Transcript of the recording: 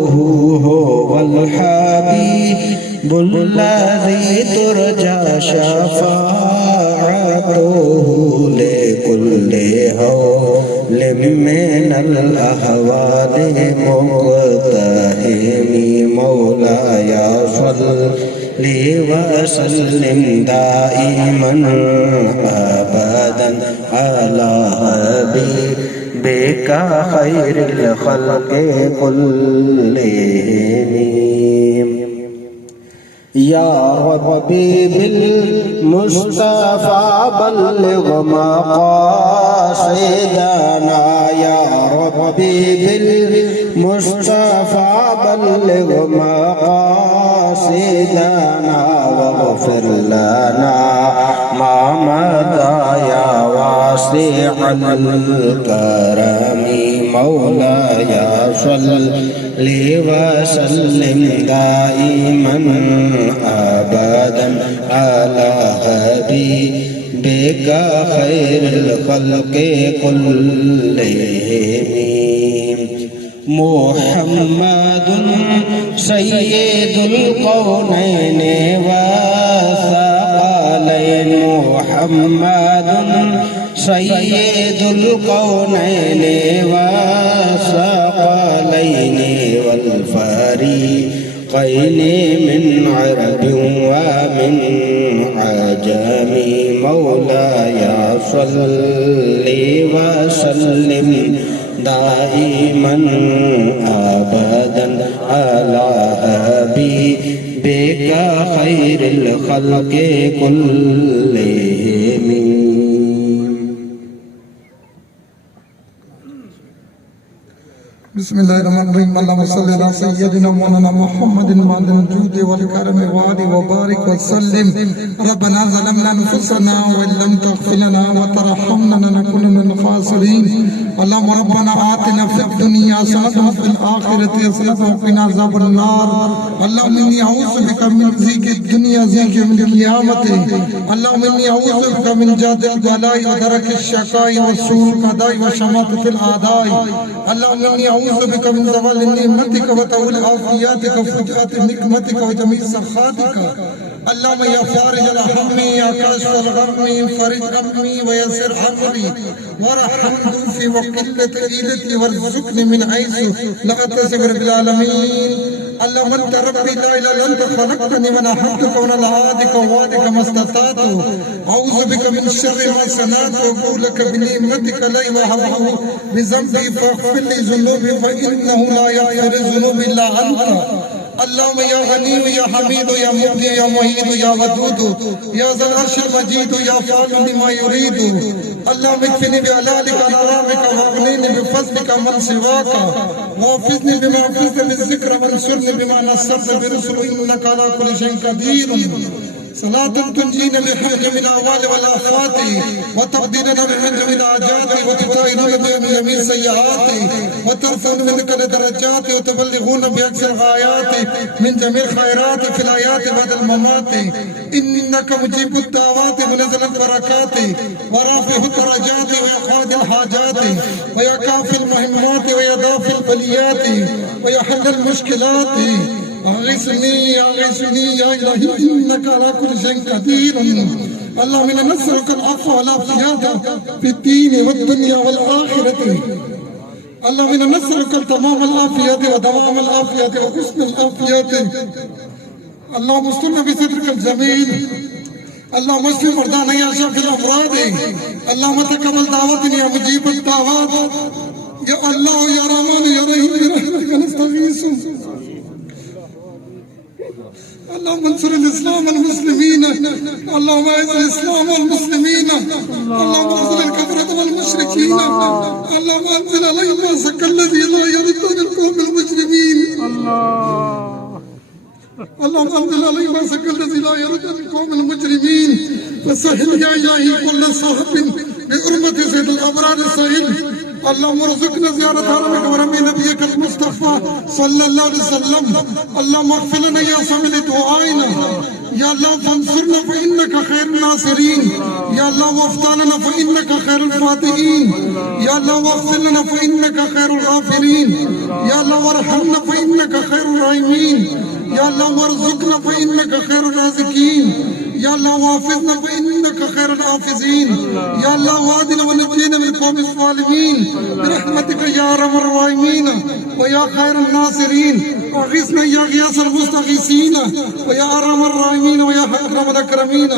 هو والحبيب الذي ترجى شفاعته لكل هول من الأهوال مقتحم مولاي صل وسلم دائما أبدا على حبيبك خير الخلق كلهم. يا ربي بالمصطفى بلغ مقاصدنا، يا ربي بالمصطفى بلغ مقاصدنا واغفر لنا ما مضى يا واسع الكرم مولاي صل وسلم دائما أبدا على حبيبك خير الخلق كلهم. محمد سيد الكونين والثقلين، محمد سيد الكونين والثقلين والفريقين من عرب ومن عجم مولاي صل وسلم دائما أبدا على حبيبك خير الخلق كلهم. بسم الله الرحمن الرحيم. اللهم صل على سيدنا مولانا محمد وعلى الجود والكرم وعلي وبارك وسلم. ربنا ظلمنا انفسنا وان لم تغفر لنا وترحمنا لنكن من الخاسرين. اللهم ربنا آتنا في الدنيا حسنة وفي الآخرة حسنة وقنا عذاب النار. اللهم إني أعوذ بك من ضيق الدنيا ضيق من القيامة. اللهم إني أعوذ بك من جهد البلاء ودرك الشقاء وسوء القضاء وشماتة الأعداء. اللهم إني أعوذ بك من زوال نعمتك وطول عافيتك وفجأة نقمتك وجميع سخاتك. اللهم يا فارج الهم يا كاشف الغم فرج همي ويسر امري وارحم ضيفي وقلة عيلتي وارزقني من حيث لا احتسب رب العالمين. اللهم انت ربي لا اله الا انت خلقتني وانا عبدك وانا عبدك ووعدك ما استطعت. اعوذ بك من شر ما صنعت وابوء لك بنعمتك لا وهبه بذنبي فاغفر لي ذنوبي فانه لا يغفر الذنوب الا انت. اللهم يا غني يا حميد يا مبدي يا معيد يا ودود يا ذا العرش المجيد يا فاعل لما يريد. اللهم اكفني بحلالك عن حرامك واغنني بفضلك من سواك واحفظني بما حفظت بالذكر وانصرني بما نصرت برسل انك على كل شيء قدير. صلاة تنجينا بالحق من الأهوال والآفات وتقديرنا بالحق من الحاجات وتطهرنا من جميع السيئات وترفعنا منك الدرجات وتبلغونا بأقصى الغايات من جميع الخيرات في الحياة بعد الممات. إنك مجيب الدعوات منزل البركات ورافع الدرجات ويقاضي الحاجات ويكافي المهمات ويدافع البليات ويحل المشكلات. أغثني أغثني يا إلهي إنك على كل شيء قدير. اللهم إنا نسألك العفو والعافية في الدين والدنيا والآخرة. اللهم إنا نسألك تمام العافية ودوام العافية وحسن العافية. اللهم استرنا بسترك الجميل. اللهم اشف مرضانا يا شافي الأمراض. اللهم تقبل دعوتنا يا مجيب الدعوات. يا الله يا رحمن يا رحيم برحمتك نستغيث. اللهم انصر الاسلام والمسلمين. اللهم اعز الاسلام والمسلمين. اللهم انزل الكفرة والمشركين. اللهم انزل عليهم باسك الذي لا يرد عن القوم المجرمين. اللهم انزل عليهم باسك الذي لا يرد عن القوم المجرمين. فسهل يا الهي كل صاحب بحرمة سيد الابرار سهل. اللهم ارزقنا زيارة حرمك ورمي نبيك المصطفى صلى الله عليه وسلم. اللهم اغفر لنا يا سامع دعائنا. يا الله فانصرنا فإنك خير الناصرين. يا الله وافتح لنا فإنك خير الفاتحين. يا الله واغفر لنا فإنك خير الغافرين. يا الله وارحمنا فإنك الراحمين. يا الله وارزقنا فإنك خير الرازقين. يا الله وافزنا فإنك خير الحافظين. يا الله وادنا ونجينا من القوم الظالمين برحمتك يا أرحم الراحمين ويا خير الناصرين. واغثنا يا غياث المستغيثين ويا أرحم الراحمين ويا أكرم الأكرمين.